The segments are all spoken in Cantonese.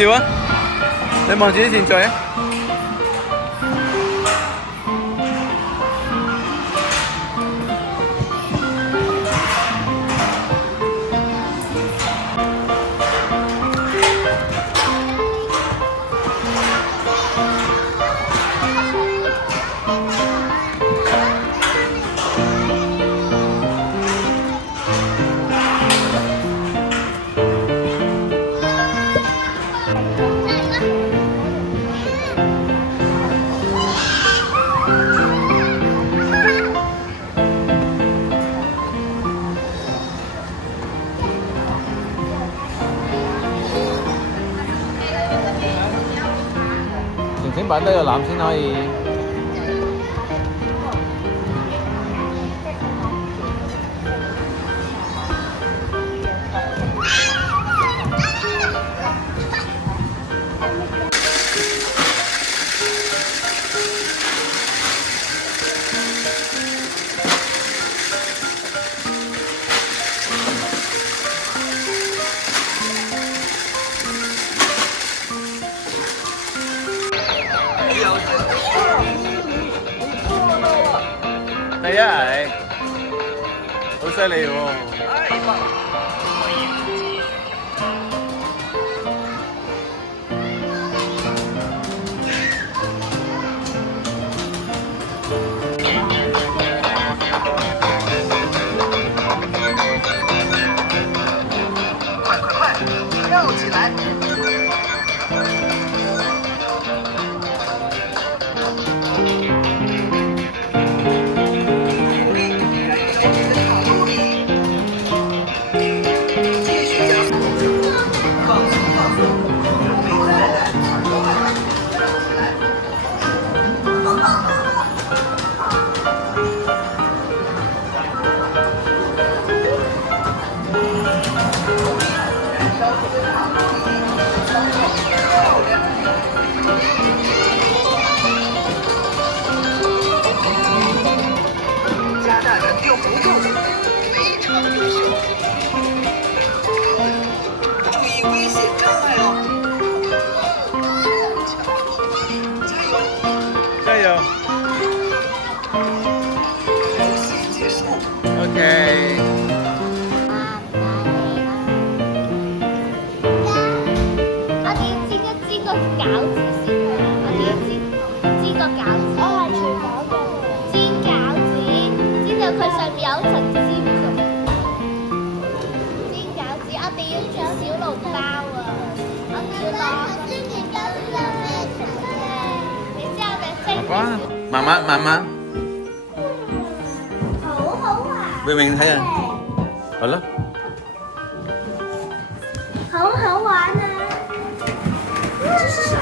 跳啊！你望住啲線嘴啊！晴晴擺低個籃先可以。係啊，係，好犀利喎！快快快，跳起来！努力燃烧你的卡路里，继续加速，放松放松，没再来，跳起来！加大燃掉幅度，非常优秀。注意危险障碍哦！加油！加油游戏结束。 ！OK。我哋要煎一煎個餃子先，我哋要煎個餃子。我係廚房嘅。煎餃子，煎到佢上面有一層煎熟。煎餃子，我哋要煮小籠包啊！我哋要煎完餃子有咩層嘅？然之後就蒸。哇，慢慢慢慢，好好玩。明明睇下，好啦。好好玩啊！这是什么？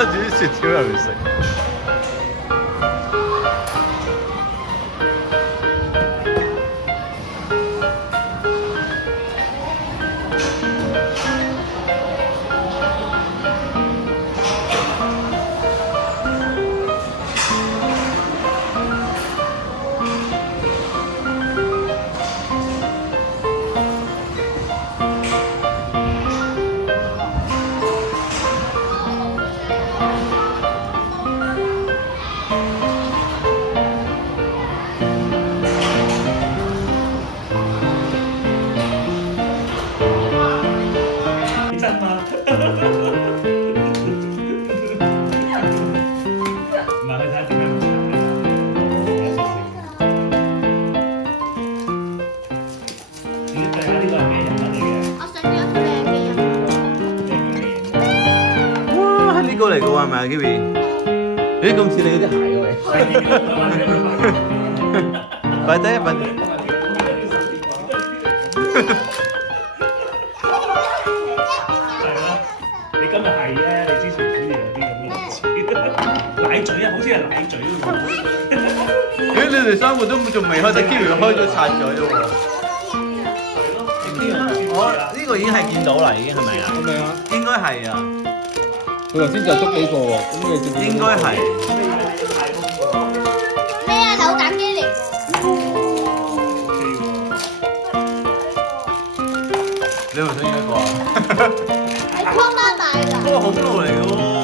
塞住啲雪條入面食。哥嚟嘅喎，係咪啊 Kiwi？咦，咁似你嗰啲鞋喎，快啲快啲！你今日係啫，你之前好似有啲咁嘅似奶嘴啊，好似係奶嘴喎。咦，你哋三個都仲未開，但 Kiwi 開咗拆咗啫喎。我呢個已經係見到啦，已經係咪啊？係咪啊？應該係啊，佢頭先就捉幾個喎，咁你知唔知？應該係。咩啊？扭蛋機嚟㗎。你係咪想要一個啊？係幫媽買㗎。嗰個恐龍嚟嘅喎。